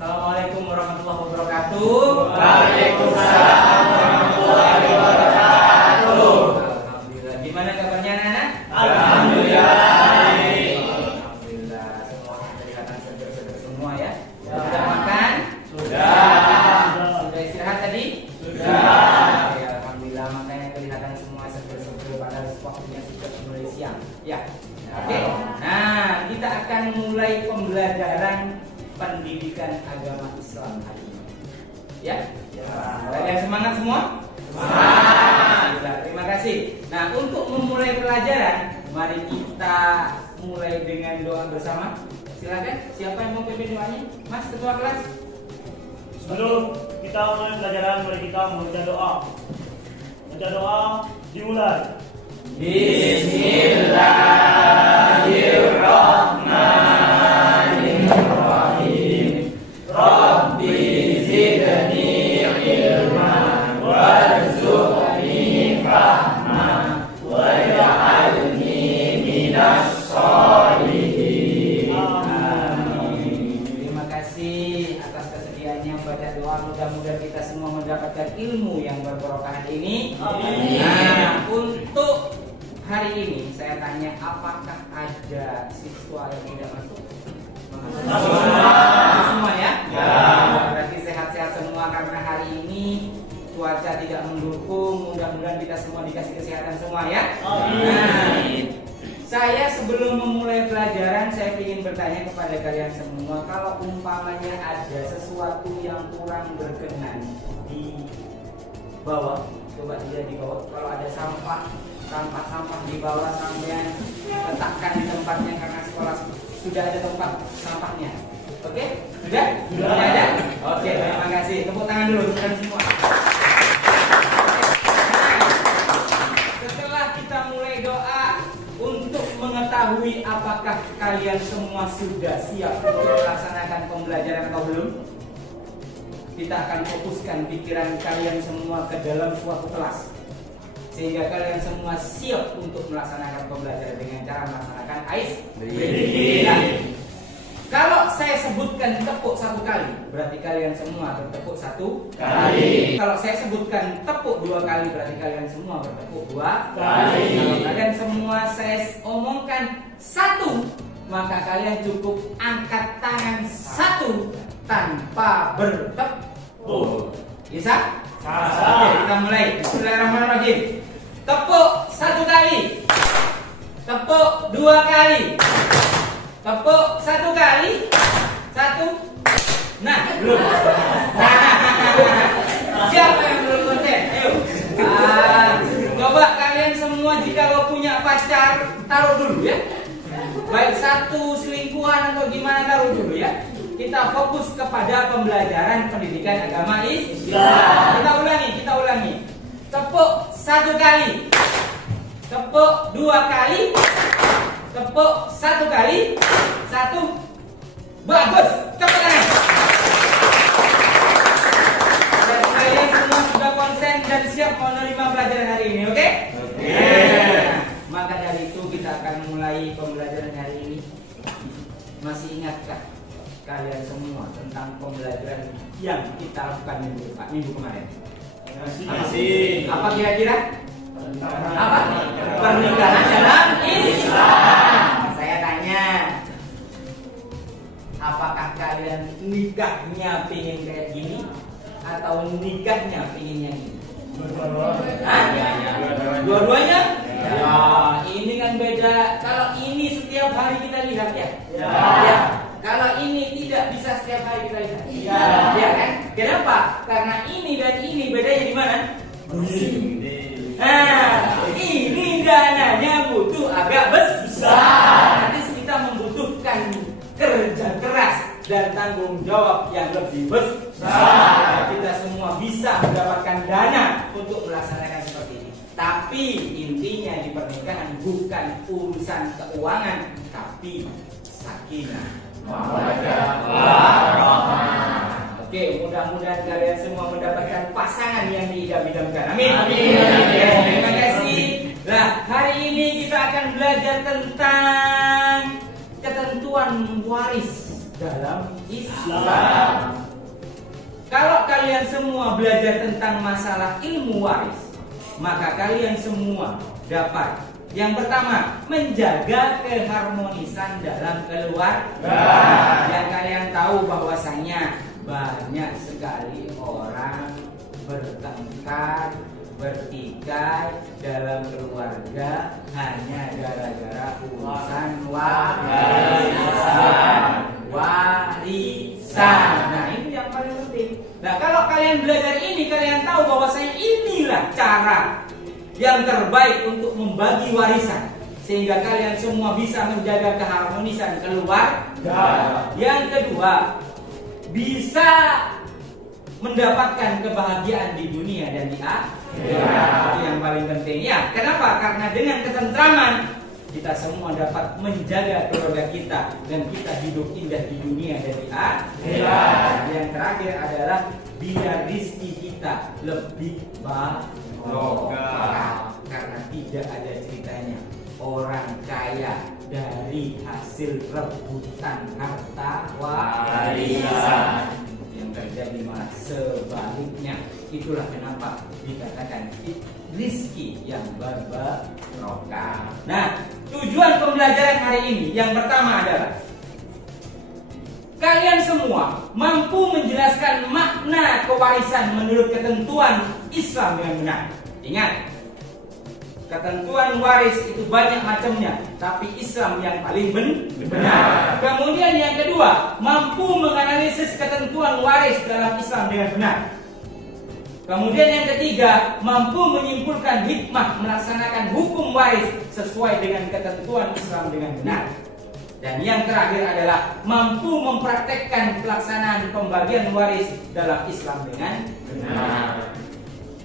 Assalamualaikum warahmatullahi wabarakatuh. Waalaikumsalam warahmatullahi wabarakatuh. Alhamdulillah. Gimana kabarnya anak-anak? Alhamdulillah. Alhamdulillah. Semua kelihatan seger-seger semua ya. Sudah makan? Sudah. Sudah istirahat tadi? Sudah. Ya, alhamdulillah, makanya kelihatan semua seger-seger padahal waktunya sudah mulai siang. Ya. Oke. Nah, kita akan mulai pembelajaran pendidikan agama Islam hari ini. Ya? Kalian semangat semua? Semangat. Terima kasih. Nah, untuk memulai pelajaran, mari kita mulai dengan doa bersama. Silakan, siapa yang mau pimpin doanya? Mas, ketua kelas. Sebelum kita mulai pelajaran, mari kita membaca doa. Baca doa dimulai. Bismillahirrahmanirrahim. Rabbi zidni ilman warzuqni fahma waj'alni minas sholihin. Amin. Terima kasih atas kesediaannya membaca doa. Mudah-mudahan kita semua mendapatkan ilmu yang berbarokah hari ini. Amin. Nah, untuk hari ini saya tanya, apakah ada siswa yang tidak masuk? Semua ya? Berarti sehat-sehat semua karena hari ini cuaca tidak mendukung. Mudah-mudahan kita semua dikasih kesehatan semua ya. Amin. Saya sebelum memulai pelajaran, saya ingin bertanya kepada kalian semua, kalau umpamanya ada sesuatu yang kurang berkenan di bawah, coba dia di bawah. Kalau ada sampah di bawah, sampean letakkan di tempatnya karena sekolah sudah ada tempat sampahnya. Oke? Sudah? Sudah ada? Oke, terima kasih. Tepuk tangan dulu kalian semua. Setelah kita mulai doa untuk mengetahui apakah kalian semua sudah siap untuk melaksanakan pembelajaran atau belum, kita akan fokuskan pikiran kalian semua ke dalam suatu kelas sehingga kalian semua siap untuk melaksanakan pembelajaran dengan cara melaksanakan icebreaking. Nah, kalau saya sebutkan tepuk satu kali, berarti kalian semua bertepuk satu kali. Kalau saya sebutkan tepuk dua kali, berarti kalian semua bertepuk dua kali. Kalau kalian semua saya omongkan satu, maka kalian cukup angkat tangan satu tanpa bertepuk. Bisa? Oke, kita mulai. Bismillahirrahmanirrahim. Tepuk satu kali. Tepuk dua kali. Tepuk satu kali. Satu. Nah, belum. Siapa yang belum konten? Ayo. Coba kalian semua jika lo punya pacar, taruh dulu ya. Baik satu selingkuhan atau gimana, taruh dulu ya. Kita fokus kepada pembelajaran pendidikan agama Islam. Kita ulangi. Tepuk satu kali. Tepuk dua kali. Tepuk satu kali. Satu. Bagus. Tepuk tangan. Dan kalian semua sudah konsen dan siap menerima pelajaran hari ini, oke? Oke. Maka dari itu kita akan mulai pembelajaran hari ini. Masih ingatkah kalian semua tentang pembelajaran yang kita lakukan minggu kemarin? Masih. Apa kira-kira? Apa? Pernikahan dalam Islam. Saya tanya, apakah kalian nikahnya pingin kayak gini atau nikahnya pingin yang ini? Dua-duanya? Ya, ini kan beda. Kalau ini setiap hari kita lihat ya. Ya. Kalau ini tidak bisa setiap hari kita lihat. Ya kan? Kenapa? Karena ini dan ini bedanya di mana? Nah, ini dananya butuh agak besar. Nanti kita membutuhkan kerja keras dan tanggung jawab yang lebih besar. Kita semua bisa mendapatkan dana untuk melaksanakan seperti ini. Tapi intinya di pernikahan bukan urusan keuangan, tapi sakinah. Oke, mudah-mudahan kalian semua mendapatkan pasangan yang diidam-idamkan. Amin. Terima kasih. Nah, hari ini kita akan belajar tentang ketentuan waris dalam Islam. Kalau kalian semua belajar tentang masalah ilmu waris, maka kalian semua dapat yang pertama, menjaga keharmonisan dalam keluarga. Yang kalian tahu bahwasanya banyak sekali orang bertengkar, bertikai dalam keluarga hanya gara-gara urusan warisan. Nah, itu yang paling penting. Nah, kalau kalian belajar ini, kalian tahu bahwasanya inilah cara yang terbaik untuk membagi warisan, sehingga kalian semua bisa menjaga keharmonisan keluarga. Yang kedua, bisa mendapatkan kebahagiaan di dunia dan di akhirat. Itu yang paling penting ya. Kenapa? Karena dengan ketentraman kita semua dapat menjaga keluarga kita dan kita hidup indah di dunia dan di akhirat. Yang terakhir adalah biar rizki kita lebih barokah. Karena tidak ada ceritanya orang kaya dari hasil rebutan harta warisan. Yang terjadi malah sebaliknya. Itulah kenapa dikatakan rizki yang barokah. Nah, tujuan pembelajaran hari ini yang pertama adalah kalian semua mampu menjelaskan makna kewarisan menurut ketentuan Islam dengan benar. Ingat, ketentuan waris itu banyak macamnya, tapi Islam yang paling benar. Kemudian yang kedua, mampu menganalisis ketentuan waris dalam Islam dengan benar. Kemudian yang ketiga, mampu menyimpulkan hikmah melaksanakan hukum waris sesuai dengan ketentuan Islam dengan benar. Dan yang terakhir adalah mampu mempraktekkan pelaksanaan pembagian waris dalam Islam dengan benar.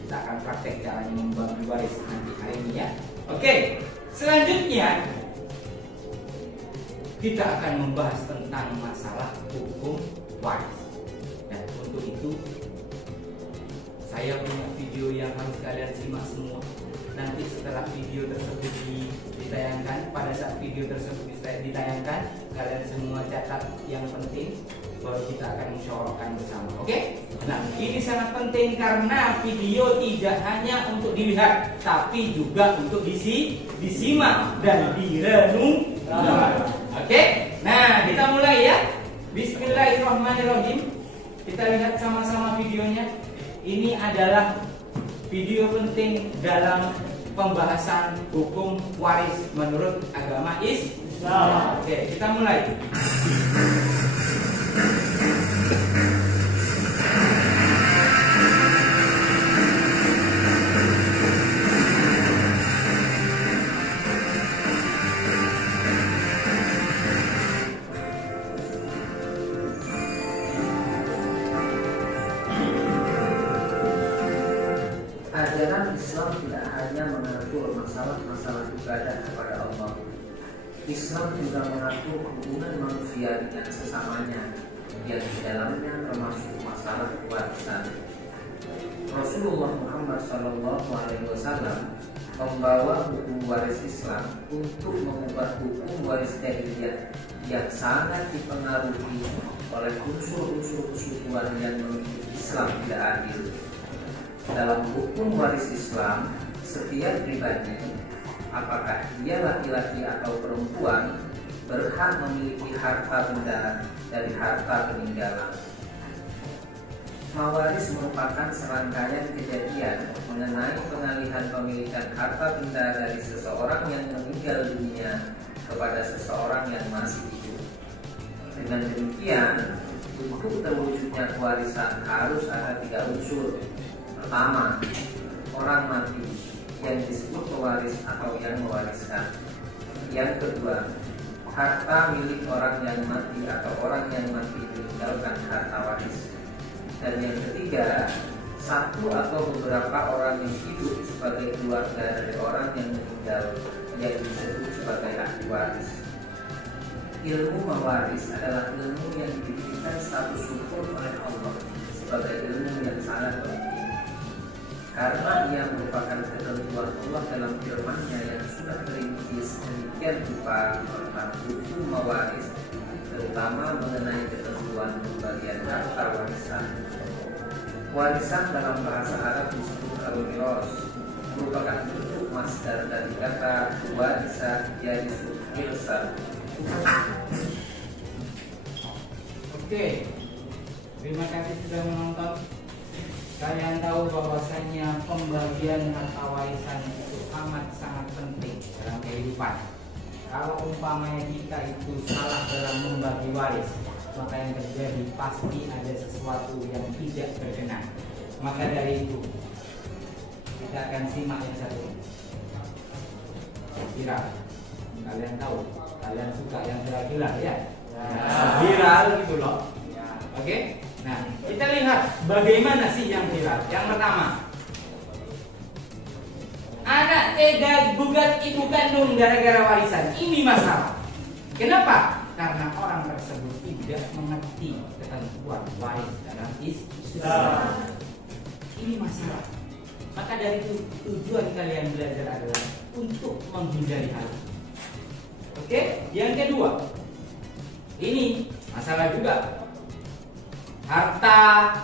Kita akan praktek caranya membagi waris nanti hari ini ya. Oke, selanjutnya kita akan membahas tentang masalah hukum waris. Dan untuk itu saya punya video yang harus kalian simak semua. Nanti setelah video tersebut ditayangkan, pada saat video tersebut ditayangkan, kalian semua catat yang penting, baru kita akan musyawarahkan bersama. Oke? Nah, ini sangat penting karena video tidak hanya untuk dilihat, tapi juga untuk disimak dan direnungkan. Oke? Nah, kita mulai ya. Bismillahirrahmanirrahim. Kita lihat sama-sama videonya. Ini adalah video penting dalam pembahasan hukum waris menurut agama Islam. Oke, kita mulai. Ajaran Islam tidak hanya mengatur masalah-masalah ibadah kepada Allah. Islam juga mengatur hubungan manusia dengan sesamanya, yang di dalamnya termasuk masalah kewarisan. Rasulullah Muhammad SAW membawa hukum waris Islam untuk mengubah hukum waris jahiliyah yang sangat dipengaruhi oleh unsur-unsur kesukuan yang menurut Islam tidak adil. Dalam hukum waris Islam, setiap pribadi, apakah dia laki-laki atau perempuan, berhak memiliki harta benda dari harta peninggalan. Mawaris merupakan serangkaian kejadian mengenai pengalihan pemilikan harta benda dari seseorang yang meninggal dunia kepada seseorang yang masih hidup. Dengan demikian, untuk terwujudnya kewarisan harus ada 3 unsur. Pertama, orang mati yang disebut pewaris atau yang mewariskan. Yang kedua, harta milik orang yang mati atau orang yang mati meninggalkan harta waris. Dan yang ketiga, satu atau beberapa orang yang hidup sebagai keluarga dari orang yang meninggal yang disebut sebagai ahli waris. Ilmu mewaris adalah ilmu yang diberikan status hukum oleh Allah sebagai ilmu yang sangat penting. Karena ia merupakan ketentuan Allah dalam firman-Nya yang sudah terinci sedemikian rupa tentang hukum mewaris, terutama mengenai ketentuan ketentuan pembagian harta warisan. Warisan dalam bahasa Arab disebut al-miras, merupakan bentuk masdar dari kata warisa yarisu irsa. Oke, terima kasih sudah menonton. Kalian tahu bahwasanya pembagian harta warisan itu amat sangat penting dalam kehidupan. Kalau umpamanya kita itu salah dalam membagi waris, maka yang terjadi pasti ada sesuatu yang tidak berkenan. Maka dari itu kita akan simak yang satu viral. Kalian tahu, kalian suka yang viral ya? Viral gitu loh. Oke? Nah, kita lihat bagaimana sih yang viral. Yang pertama, anak tega gugat ibu kandung gara-gara warisan. Ini masalah. Kenapa? Karena orang tersebut tidak mengerti ketentuan waris dalam Islam. Ini masalah. Maka dari itu tujuan kalian belajar adalah untuk menghindari hal itu. Oke? Yang kedua, ini masalah juga. Harta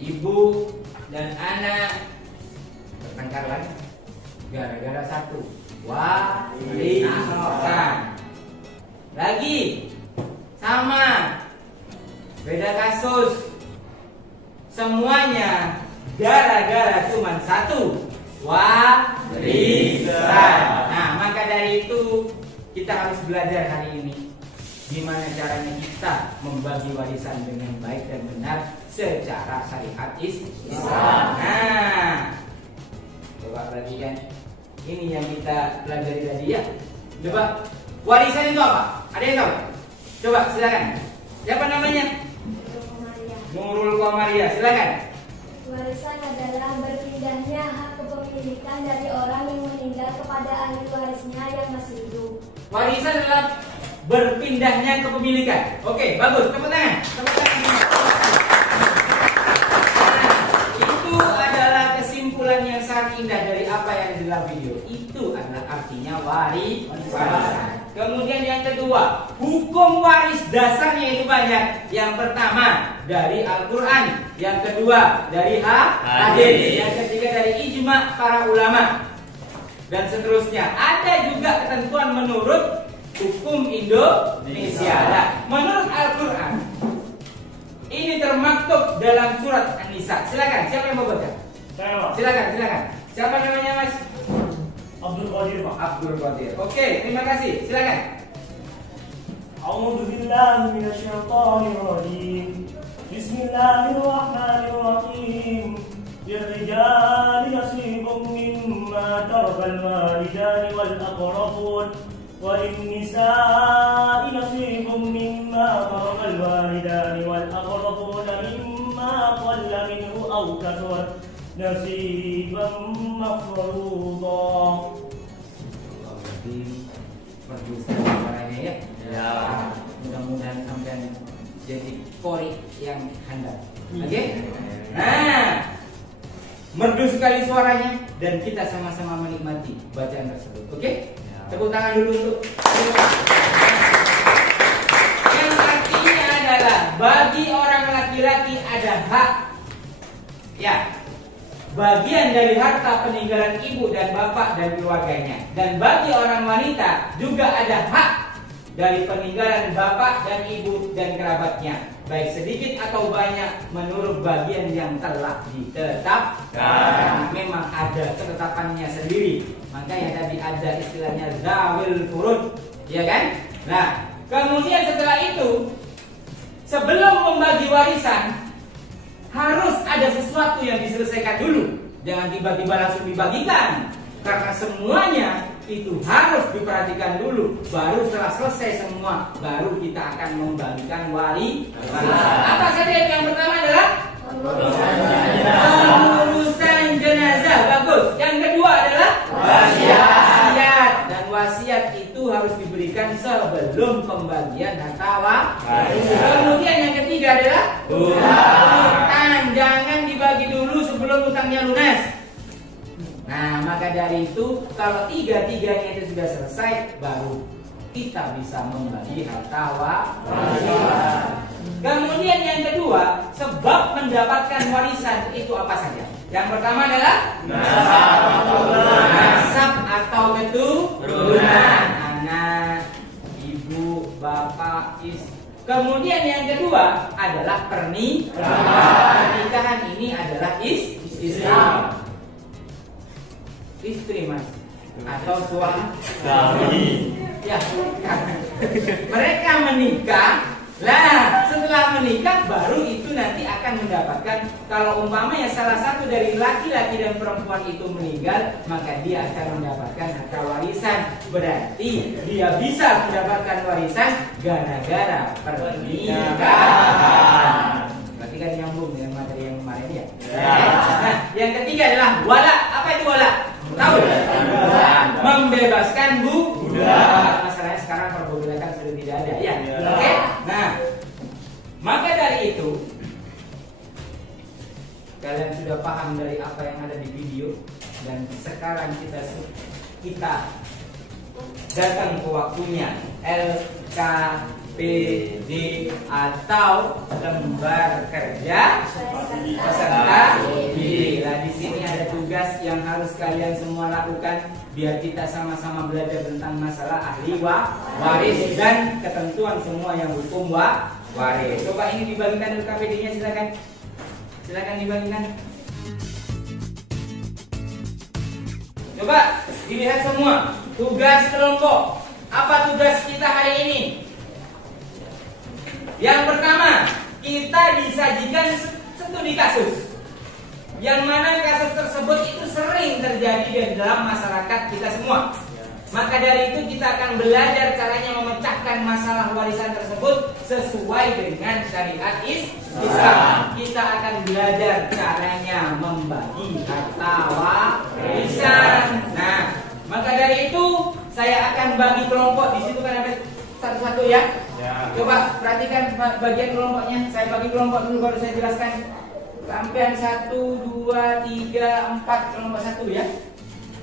ibu dan anak bertengkar lagi gara-gara satu warisan. Lagi sama, beda kasus, semuanya gara-gara cuma satu warisan. Nah, maka dari itu kita harus belajar hari ini gimana caranya kita membagi warisan dengan baik dan benar secara syariat Islam. Nah, coba perhatikan. Ini yang kita pelajari tadi ya. Coba, warisan itu apa? Ada yang tahu? Coba silakan. Siapa namanya? Nurul Komaria. Silakan. Warisan adalah berpindahnya hak kepemilikan dari orang yang meninggal kepada ahli warisnya yang masih hidup. Warisan adalah berpindahnya kepemilikan. Oke, bagus. Tepuk tangan. Tepuk tangan. Nah, itu adalah kesimpulan yang sangat indah dari apa yang di dalam video. Itu adalah artinya warisan. Kemudian yang kedua, hukum waris dasarnya itu banyak. Yang pertama dari Al-Quran, yang kedua dari hadis, yang ketiga dari ijma para ulama, dan seterusnya. Ada juga ketentuan menurut hukum Indonesia. Nah, menurut Al-Quran ini termaktub dalam surat An-Nisa. Silakan, siapa yang mau baca? Saya, Pak. Silakan. Siapa namanya, Mas? Abdul Qadir, Pak. Abdul Qadir. Oke, terima kasih. Silakan. A'udzu billahi minasyaitonir rajim. Bismillahirrahmanirrahim. Lirrijali nasibun mimma tarakal walidani wal aqrabun وللنساء نصيب مما ترك الوالدان والأقربون مما قل منه أو كثر نصيبا مفروضا. Berdosa suaranya ya. Ya. Mudah-mudahan sampai jadi kori yang handal. Oke? Nah, merdu sekali suaranya dan kita sama-sama menikmati bacaan tersebut. Oke? Tepuk tangan dulu untuk yang artinya adalah bagi orang laki-laki ada hak ya, bagian dari harta peninggalan ibu dan bapak dan keluarganya, dan bagi orang wanita juga ada hak dari peninggalan bapak dan ibu dan kerabatnya, baik sedikit atau banyak menurut bagian yang telah ditetapkan. Memang ada ketetapannya sendiri. Makanya tadi ada istilahnya zawil furud, ya kan? Nah, kemudian setelah itu, sebelum membagi warisan, harus ada sesuatu yang diselesaikan dulu. Jangan tiba-tiba langsung dibagikan, karena semuanya itu harus diperhatikan dulu. Baru setelah selesai semua, baru kita akan membagikan warisan. Apa saja itu? Yang pertama adalah pengurusan jenazah. Bagus. Yang kedua adalah wasiat. Dan wasiat itu harus diberikan sebelum pembagian harta warisan. Kemudian yang ketiga adalah hutang. Jangan dibagi dulu sebelum hutangnya lunas. Nah, maka dari itu kalau tiga-tiganya itu sudah selesai, baru kita bisa membagi harta warisan. Kemudian yang kedua, sebab mendapatkan warisan itu apa saja? Yang pertama adalah nasab atau keturunan, anak, ibu, bapak, istri. Kemudian yang kedua adalah pernikahan. Pernikahan ini adalah istri. Istri mas atau suami. Ya, mereka menikah. Nah, setelah menikah baru itu nanti akan mendapatkan, kalau umpamanya salah satu dari laki-laki dan perempuan itu meninggal, maka dia akan mendapatkan harta warisan. Berarti dia bisa mendapatkan warisan gara-gara pernikahan. Berarti kan nyambung dengan materi yang kemarin ya. Nah, yang ketiga adalah wala. Apa itu wala? Tahu? Membebaskan budak. Masalahnya sekarang perbudakan sudah tidak ada ya. Oke? Nah, maka dari itu kalian sudah paham dari apa yang ada di video, dan sekarang kita datang ke waktunya LKPD atau lembar kerja peserta didik. Nah, di sini ada tugas yang harus kalian semua lakukan biar kita sama-sama belajar tentang masalah ahli waris dan ketentuan semua yang hukum waris. Coba ini dibagikan LKPD-nya, silakan. Silakan dibagikan. Coba dilihat semua. Tugas kelompok. Apa tugas kita hari ini? Yang pertama, kita disajikan studi kasus, yang mana kasus tersebut itu sering terjadi di dalam masyarakat kita semua. Maka dari itu kita akan belajar caranya memecahkan masalah warisan tersebut sesuai dengan syariat Islam. Kita akan belajar caranya membagi harta warisan. Nah, maka dari itu saya akan bagi kelompok. Di situ kan ada satu-satu ya. Coba perhatikan bagian kelompoknya. Saya bagi kelompok dulu baru saya jelaskan. Sampai 1, 2, 3, 4 kelompok 1 ya.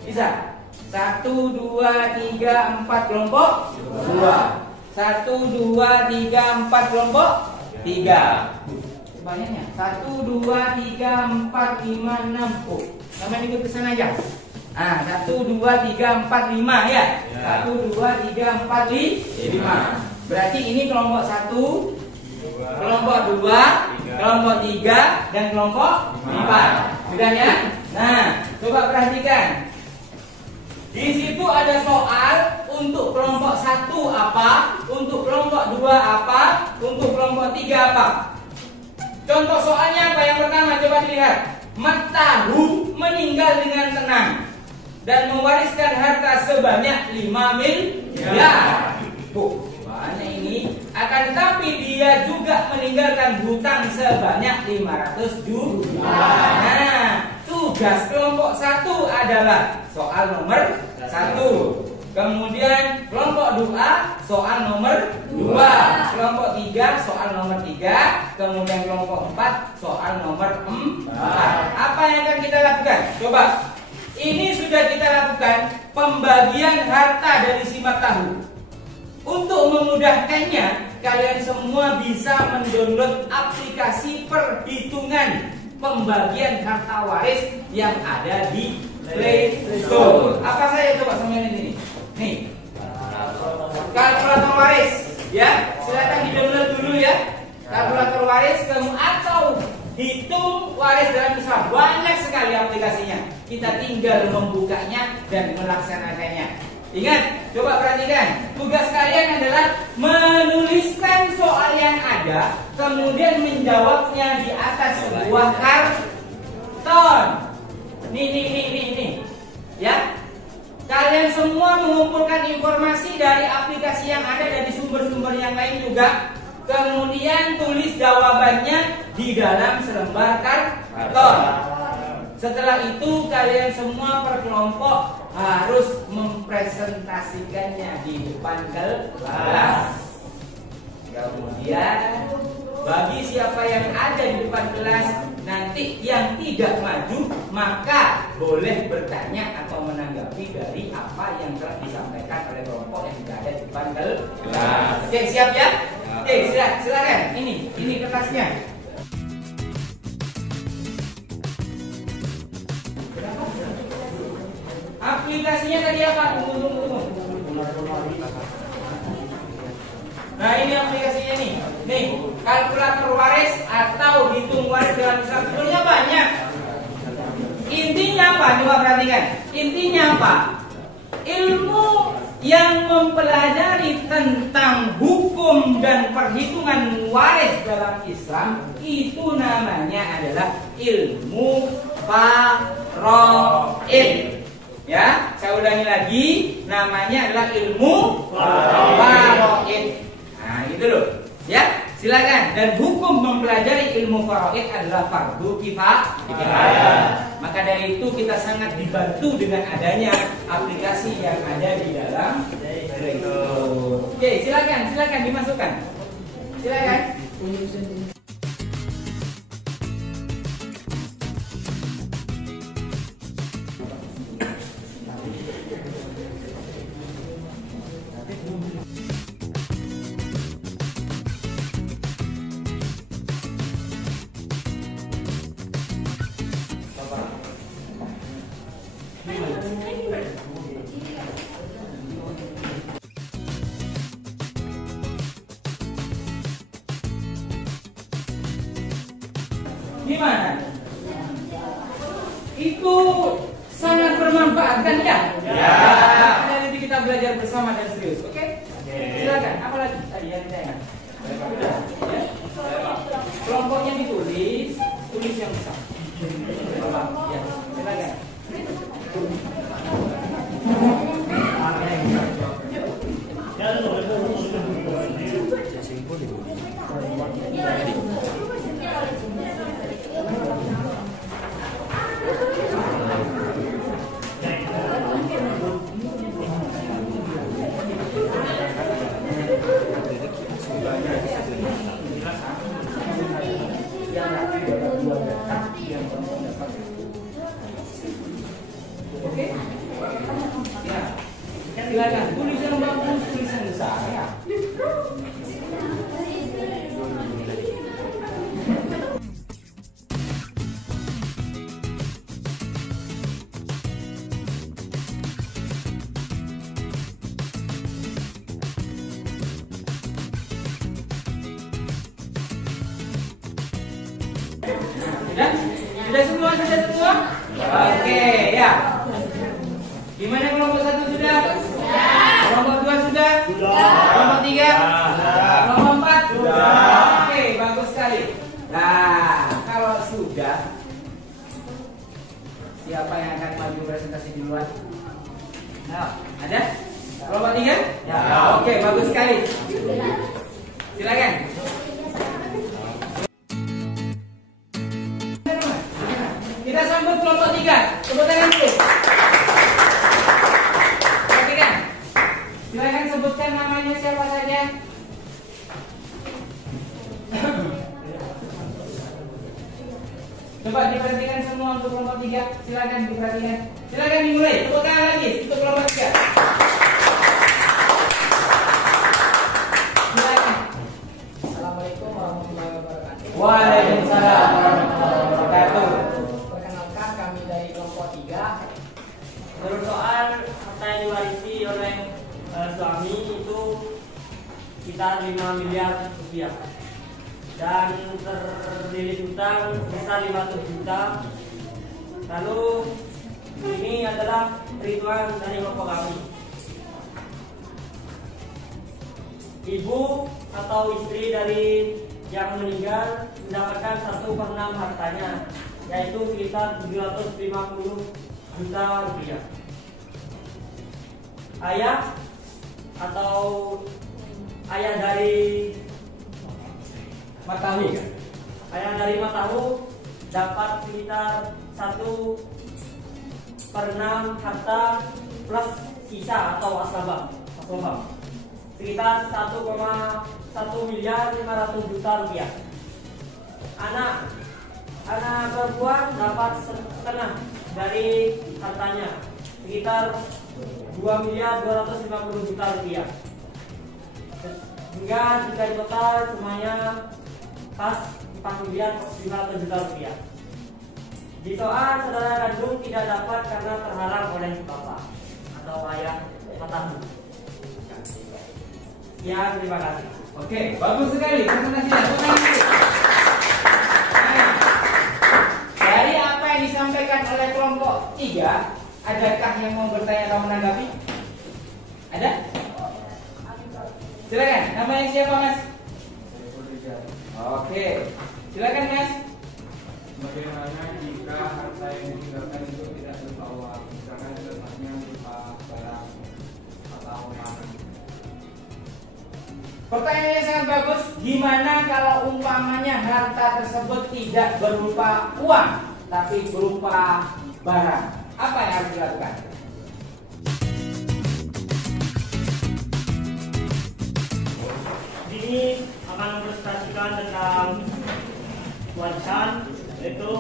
Bisa? 1, 2, 3, 4 kelompok 2. 1, 2, 3, 4 kelompok 3. Banyaknya. 1, 2, 3, 4, 5, 6. Oh, kalian ikut ke sana aja. Ah, 1, 2, 3, 4, 5 ya. 1, 2, 3, 4, 5. Berarti ini kelompok 1, kelompok 2, kelompok 3, dan kelompok 4. Sudah ya? Nah, coba perhatikan. Di situ ada soal untuk kelompok 1 apa, untuk kelompok 2 apa, untuk kelompok 3 apa. Contoh soalnya apa? Yang pertama coba dilihat. Matahu meninggal dengan tenang dan mewariskan harta sebanyak 5 miliar. Banyak ini. Akan tetapi dia juga meninggalkan hutang sebanyak 500 juta. Nah, tugas kelompok 1 adalah soal nomor 1. Kemudian kelompok 2 soal nomor 2. Kelompok 3 soal nomor 3. Kemudian kelompok 4 soal nomor 4. Apa yang akan kita lakukan? Coba. Ini sudah kita lakukan pembagian harta dari simak tahu. Untuk memudahkannya, kalian semua bisa mendownload aplikasi perhitungan pembagian harta waris yang ada di Play Store. Apa saya coba semuanya ini? Nih, kalkulator waris, ya. Silakan di-download dulu ya. Kalkulator waris, atau hitung waris dalam Islam. Banyak sekali aplikasinya. Kita tinggal membukanya dan melaksanakannya. Ingat, coba perhatikan. Tugas kalian adalah menuliskan soal yang ada, kemudian menjawabnya di atas sebuah karton. Nih. Ya. Kalian semua mengumpulkan informasi dari aplikasi yang ada, dari sumber-sumber yang lain juga. Kemudian tulis jawabannya di dalam selembar karton. Setelah itu kalian semua per kelompok harus mempresentasikannya di depan kelas. Kemudian bagi siapa yang ada di depan kelas, nanti yang tidak maju maka boleh bertanya atau menanggapi dari apa yang telah disampaikan oleh kelompok yang tidak ada di depan kelas. Oke, siap ya? Oke, silakan. Ini kertasnya. Aplikasinya tadi apa? Tunggu. Nah, ini aplikasinya nih. Nih, kalkulator waris atau hitung waris dalam Islam sebenarnya banyak. Intinya apa? Coba perhatikan. Intinya apa? Ilmu yang mempelajari tentang hukum dan perhitungan waris dalam Islam itu namanya adalah ilmu faraid. Ya, saya ulangi lagi, namanya adalah ilmu faraid. Nah, gitu loh. Ya, silakan. Dan hukum mempelajari ilmu faraid adalah fardu kifayah. Maka dari itu kita sangat dibantu dengan adanya aplikasi yang ada di dalam Play Store. Oke, silakan dimasukkan. Silakan. Gimana? Itu sangat bermanfaat kan ya? Ya. Nanti kita belajar bersama dan serius, oke? Silakan. Apa lagi tadi yang ditanya? Ya. Kelompoknya ditulis, tulis yang besar. Ya, silakan. Oke? Ya. Silakan. Tulisan bagus, tulisan besar ya. Sudah semua? Oke, ya. Gimana kelompok 1 sudah? Kelompok 2 sudah? Kelompok 3? Kelompok 4? Oke, bagus sekali. Nah, kalau sudah, siapa yang akan maju presentasi duluan? Nah, ada? Kelompok 3? Ya. Oke, bagus sekali. Silakan. Kita sambut kelompok 3. Tepuk tangan dulu. Perhatikan. Silakan sebutkan namanya siapa saja. Coba diperhatikan semua untuk kelompok 3. Silakan diperhatikan. Silakan dimulai. Tepuk tangan lagi untuk kelompok 3. Silakan. Assalamualaikum warahmatullahi wabarakatuh. Waalaikumsalam warahmatullahi wabarakatuh. Perkenalkan, kami dari kelompok 3. Menurut soal harta yang diwarisi oleh suami itu sekitar 5 miliar rupiah dan terlilit hutang sebesar 500 juta. Lalu ini adalah perhitungan dari kelompok kami. Ibu atau istri dari yang meninggal mendapatkan 1/6 hartanya, yaitu sekitar 750 juta rupiah. Ayah atau ayah dari Matahu. dapat sekitar 1/6 harta plus sisa atau asbab sekitar 1,1 miliar 500 juta rupiah. Anak perempuan dapat setengah dari hartanya, sekitar 2 miliar 250 juta rupiah. hingga jika total semuanya pas 4.500 juta rupiah. Di soal saudara kandung tidak dapat karena terhalang oleh bapak atau ayah matamu. Ya, terima kasih. Oke, bagus sekali presentasinya. Nah, dari apa yang disampaikan oleh kelompok 3, adakah yang mau bertanya atau menanggapi? Ada? Silakan. Namanya siapa, Mas? Oke, silakan, Mas. Bagaimana jika harta yang ditinggalkan itu tidak terbawa, misalkan letaknya berupa barang atau makanan? Pertanyaannya sangat bagus. Gimana kalau umpamanya harta tersebut tidak berupa uang, tapi berupa barang? Apa yang harus dilakukan? Ini akan mempresentasikan tentang warisan, yaitu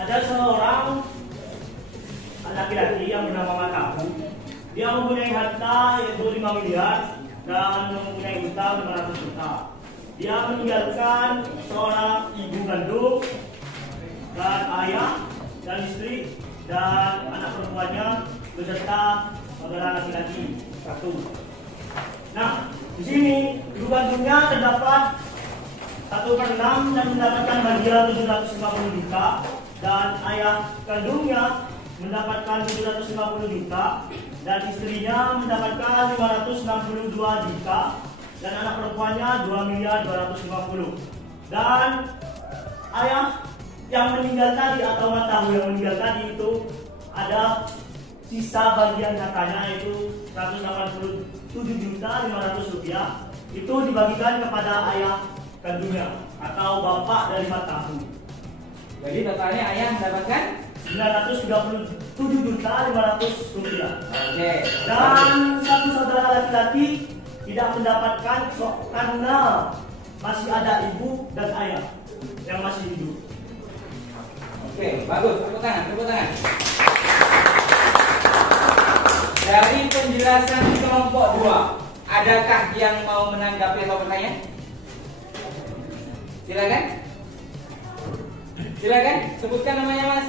ada seorang laki-laki yang bernama Matamu. Dia mempunyai harta yaitu 5 miliar dan mempunyai hutang 500 juta. Dia meninggalkan seorang ibu kandung dan ayah dan istri dan anak perempuannya beserta saudara laki-laki 1. Nah, di sini ibu kandungnya terdapat 1/6 dan mendapatkan bagian 750 juta dan ayah kandungnya mendapatkan 750 juta dan istrinya mendapatkan 562 juta dan anak perempuannya 2.250.000. Dan ayah yang meninggal tadi atau Matamu yang meninggal tadi itu ada sisa bagian hartanya yaitu 187.500.000 rupiah, itu dibagikan kepada ayah kandungnya atau bapak dari Matamu. Jadi totalnya ayah mendapatkan 937.500 rupiah. Oke. Dan satu saudara laki-laki tidak mendapatkan karena masih ada ibu dan ayah yang masih hidup. Oke, bagus. Tepuk tangan, tepuk tangan. Dari penjelasan kelompok 2, adakah yang mau menanggapi atau bertanya? Silakan. Silakan, sebutkan namanya, Mas.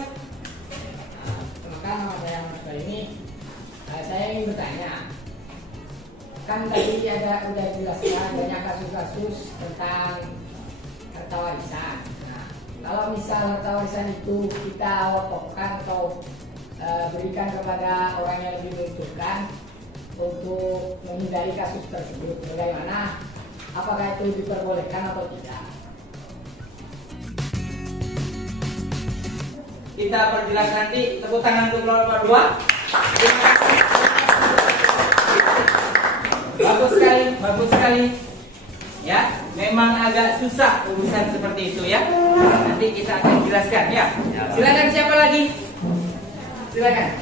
Nama saya Mas ini. Saya ingin bertanya. Kan tadi udah jelaskan banyak kasus-kasus tentang harta warisan. Nah, kalau misal harta warisan itu kita wakafkan atau berikan kepada orang yang lebih membutuhkan untuk menghindari kasus tersebut, bagaimana? Apakah itu diperbolehkan atau tidak? Kita perjelas nanti. Tepuk tangan untuk kelompok 2. Bagus sekali, bagus sekali. Ya, memang agak susah urusan seperti itu ya. Nanti kita akan jelaskan ya. Silakan, siapa lagi? Silakan.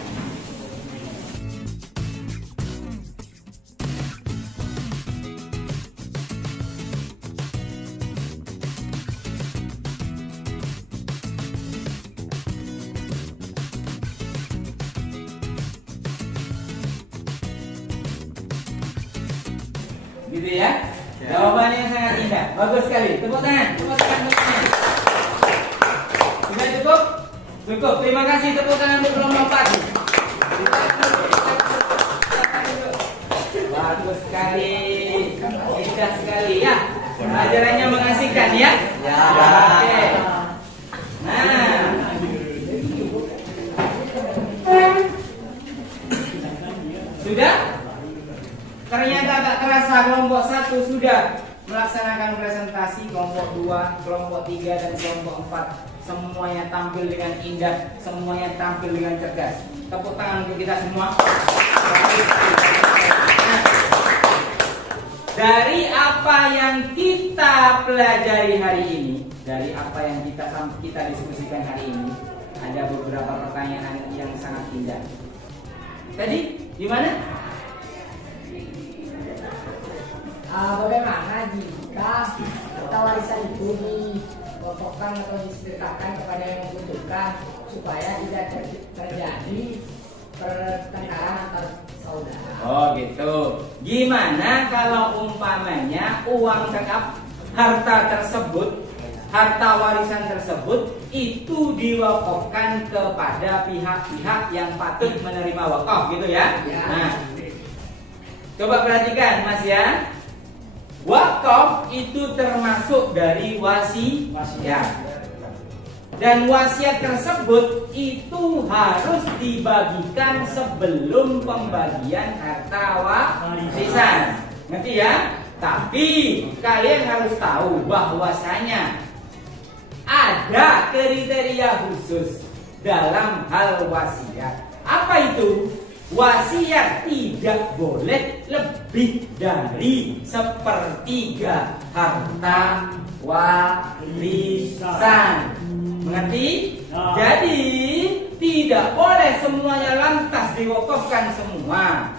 Gitu ya. Jawabannya yang sangat indah. Bagus sekali. Tepuk tangan, tepuk tangan, tepuk tangan. Sudah cukup? Cukup. Terima kasih, tepuk tangan untuk kelompok pagi. Bagus sekali. Indah sekali ya. Pelajarannya mengasihkan ya. Oke. Nah. Sudah? Ternyata tak terasa kelompok 1 sudah melaksanakan presentasi, kelompok 2, kelompok 3 dan kelompok 4 semuanya tampil dengan indah, semuanya tampil dengan cerdas. Tepuk tangan untuk kita semua. Dari apa yang kita pelajari hari ini, dari apa yang kita diskusikan hari ini, ada beberapa pertanyaan yang sangat indah. Tadi gimana? Bagaimana jika harta warisan itu diwakafkan atau disedekahkan kepada yang membutuhkan supaya tidak terjadi pertengkaran antar saudara. Oh gitu. Gimana kalau umpamanya uang zakat, harta tersebut, harta warisan tersebut itu diwakafkan kepada pihak-pihak yang patut menerima wakaf gitu ya? Ya. Nah, coba perhatikan Mas ya. Wakaf itu termasuk dari wasiat. Dan wasiat tersebut itu harus dibagikan sebelum pembagian harta warisan. Ngerti ya? Tapi kalian harus tahu bahwasanya ada kriteria khusus dalam hal wasiat. Apa itu? Wasiat tidak boleh lebih dari 1/3 harta warisan. Mengerti? Ya. Jadi tidak boleh semuanya lantas diwakafkan semua.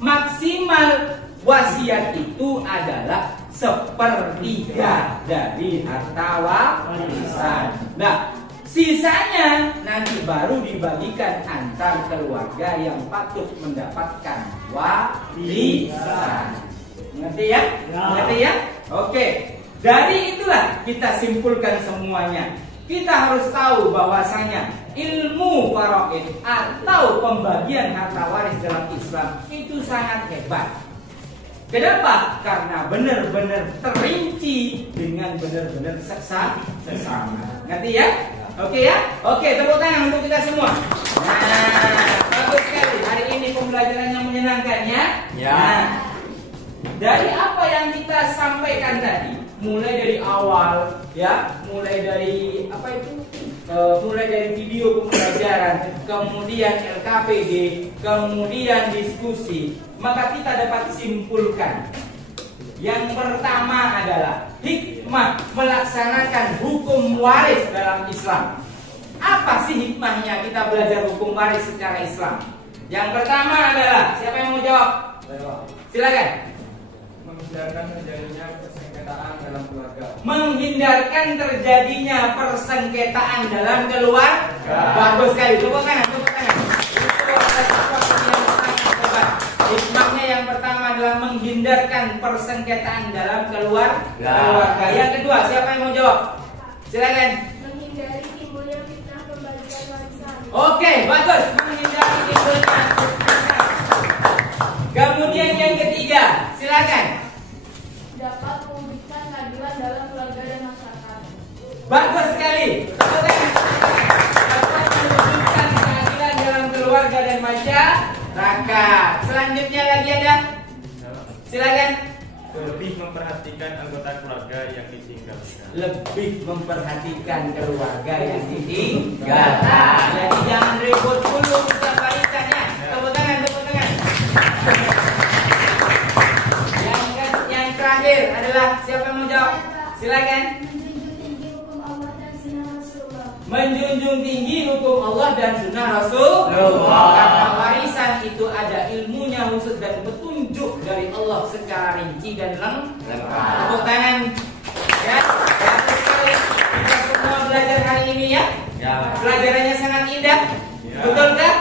Maksimal wasiat itu adalah 1/3 dari harta warisan. Nah, sisanya nanti baru dibagikan antar keluarga yang patut mendapatkan warisan. Mengerti ya? Ya. Mengerti ya? Oke. Dari itulah kita simpulkan semuanya. Kita harus tahu bahwasanya ilmu faraid atau pembagian harta waris dalam Islam itu sangat hebat. Kenapa? Karena benar-benar terinci dengan benar-benar sesama. Ngerti ya? Oke ya? Oke, tepuk tangan untuk kita semua. Nah, bagus sekali. Hari ini pembelajaran yang menyenangkan ya. Nah, dari apa yang kita sampaikan tadi, mulai dari awal ya, mulai dari apa itu? Mulai dari video pembelajaran, kemudian LKPD, kemudian diskusi, maka kita dapat simpulkan. Yang pertama adalah hikmah melaksanakan hukum waris dalam Islam. Apa sih hikmahnya kita belajar hukum waris secara Islam? Yang pertama adalah, siapa yang mau jawab? Silakan. Menghindarkan terjadinya persengketaan dalam keluarga. Menghindarkan terjadinya persengketaan dalam keluarga. Bagus sekali. Tepuk tangan, tepuk tangan. Itu adalah sesuatu yang sangat hebat. Hikmahnya yang pertama adalah menghindarkan persengketaan dalam keluarga. Yang kedua, siapa yang mau jawab? Silakan. Menghindari timbulnya fitnah pembagian warisan. Oke, bagus. Menghindari timbulnya fitnah. Kemudian yang ketiga, silakan. Dapat mewujudkan keadilan dalam keluarga dan masyarakat. Bagus sekali. Tepuk tangan. Dapat mewujudkan keadilan dalam keluarga dan masyarakat. Selanjutnya lagi ada. Silakan. Lebih memperhatikan anggota keluarga yang ditinggalkan. Lebih memperhatikan keluarga yang ditinggalkan. Jadi jangan ribut dulu kita baikannya. Tepuk tangan, tepuk tangan. Yang terakhir adalah siapa yang mau jawab? Silakan. Menjunjung tinggi hukum Allah dan sunnah Rasulullah. Menjunjung tinggi hukum Allah dan sunnah Rasulullah. Karena warisan itu ada ilmunya khusus dan petunjuk dari Allah secara rinci dan lengkap. Tepuk tangan. Ya, bagus sekali. Kita semua belajar hari ini ya. Pelajarannya sangat indah. Betul kan?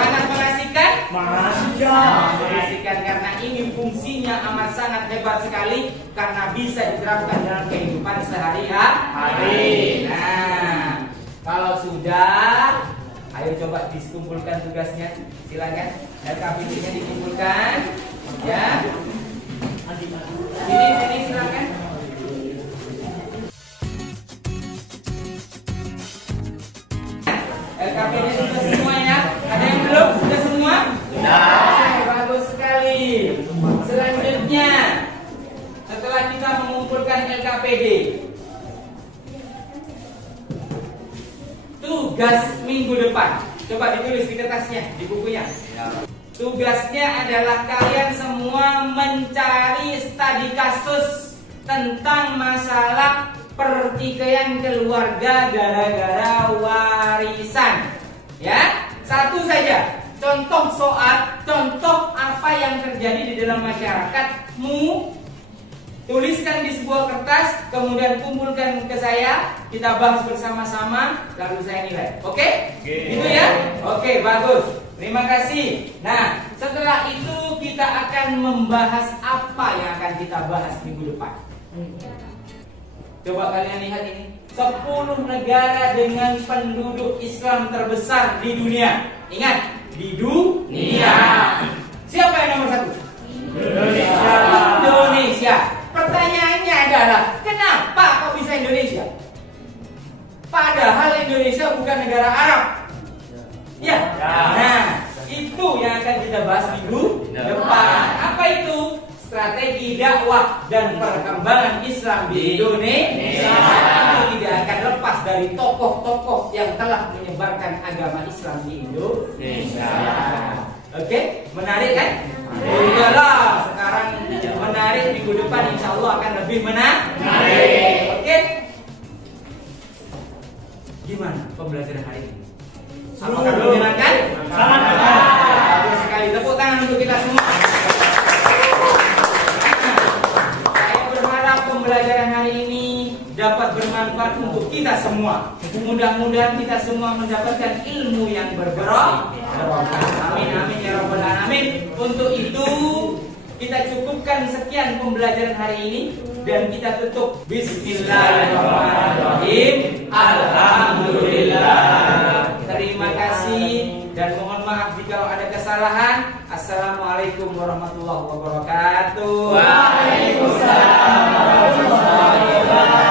Sangat mengasihkan. Mengasihkan karena ini fungsinya amat sangat hebat sekali karena bisa diterapkan dalam kehidupan sehari-hari. Nah, kalau sudah, ayo coba dikumpulkan tugasnya. Silakan. Dan KPD-nya dikumpulkan. Ya. Ini silakan. LKP-nya sudah semua ya? Ada yang belum? Sudah semua? Sudah. Bagus sekali. Selanjutnya, setelah kita mengumpulkan LKPD, tugas minggu depan. Coba ditulis di kertasnya, di bukunya. Tugasnya adalah kalian semua mencari studi kasus tentang masalah pertikaian keluarga gara-gara warisan. Ya, satu saja. Contoh soal, contoh apa yang terjadi di dalam masyarakatmu. Tuliskan di sebuah kertas, kemudian kumpulkan ke saya, kita bahas bersama-sama, lalu saya nilai. Oke? Gitu ya? Oke, bagus. Terima kasih. Nah, setelah itu kita akan membahas apa yang akan kita bahas minggu depan. Coba kalian lihat ini. 10 negara dengan penduduk Islam terbesar di dunia. Ingat, di dunia. Siapa yang nomor 1? Indonesia. Indonesia. Pertanyaannya adalah, kenapa kok bisa Indonesia? Padahal Indonesia bukan negara Arab. Ya. Nah, itu yang akan kita bahas minggu depan. Apa itu? Strategi dakwah dan perkembangan Islam di Indonesia. Itu tidak akan lepas dari tokoh-tokoh yang telah menyebarkan agama Islam di Indonesia. Oke, menarik kan? Udahlah, sekarang menarik, minggu depan insya Allah akan lebih menarik. Oke? Gimana pembelajaran hari ini? Apakah menyenangkan? Sangat Bagus sekali. Tepuk tangan untuk kita semua. Saya berharap pembelajaran hari ini dapat bermanfaat untuk kita semua. Mudah-mudahan kita semua mendapatkan ilmu yang berbarokah. Amin amin ya rabbal alamin. Untuk itu kita cukupkan sekian pembelajaran hari ini dan kita tutup Bismillahirrahmanirrahim. Alhamdulillah. Terima kasih dan mohon maaf jika ada kesalahan. Assalamualaikum warahmatullahi wabarakatuh. Waalaikumsalam warahmatullahi wabarakatuh.